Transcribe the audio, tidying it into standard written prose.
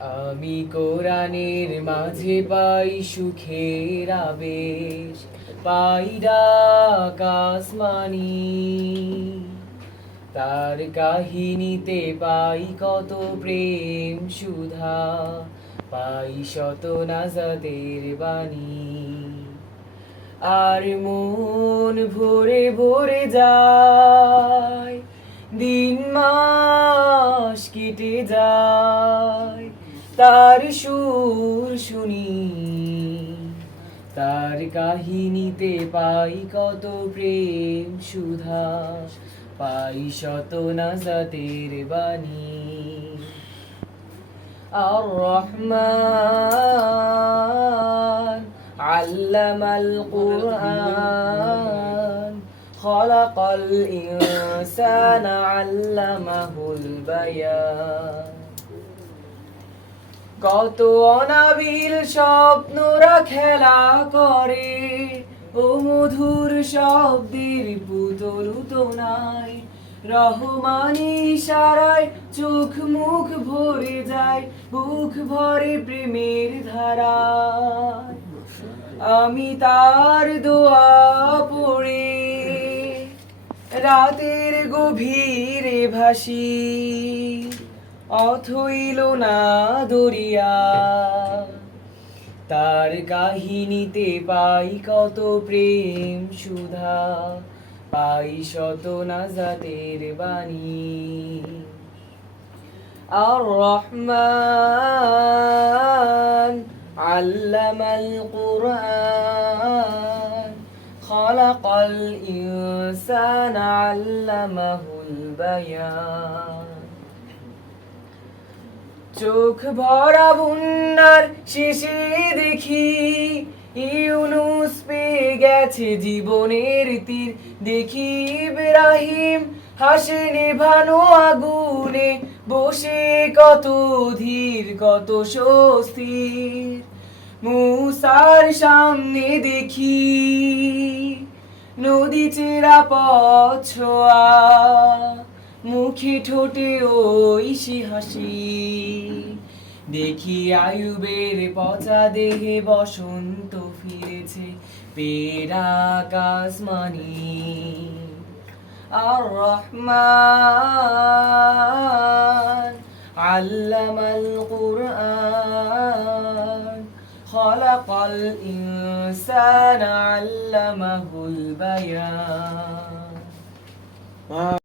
আমি কোরআনের মাঝে পাই সুখের আবেশ, পাই ডাক আসমানি। তার কাহিনীতে পাই কত প্রেম সুধা, পাই শত নাজাতের বাণী। আর মন ভরে ভরে যায়, দিন মাস কেটে যায়, তার সুর শুনি। তার কাহিনীতে পাই কত প্রেম সুধা, পাই শত নাজাতের বাণী। আর রহমান আল্লামাল কুরআন, খলাকাল ইনসানা আল্লামাহুল বায়ান। কত অনাবিল স্বপ্নরা খেলা করে, ও মধুর শব্দের পুতুল তো নাই। রহমানি ইশারায় চোখ মুখ ভরে যায়, বুক ভরে প্রেমের ধারায়। আমি তার দোয়া পড়ে রাতের গভীরে ভাসি, অথইল না দরিয়া। তার কাহিনীতে পাই কত প্রেম সুধা, পাই শত নাজাতের বাণী। আর রহমান আল্লামাল কুরআন, খলাকাল ইনসানা আল্লামাহুল বায়ান। চোখ ভরা বন্যার শেষে দেখি ইউনুস পেয়ে গেছে জীবনের তীর। দেখি ইব্রাহিম হাসে নেভানো আগুনে, বসে কত ধীর কত স্বস্তির। মুসার সামনে দেখি নদী চেরা পথ ছোঁয়া, মুখে ঠোঁটে ঐশী হাসি। দেখি আয়ুবের পচা দেহে বসন্ত ফিরেছে, পেরা আসমানি। আর রহমান আল্লামাল কুরআন, খলাকাল ইনসানা আল্লামাহুল বায়ান।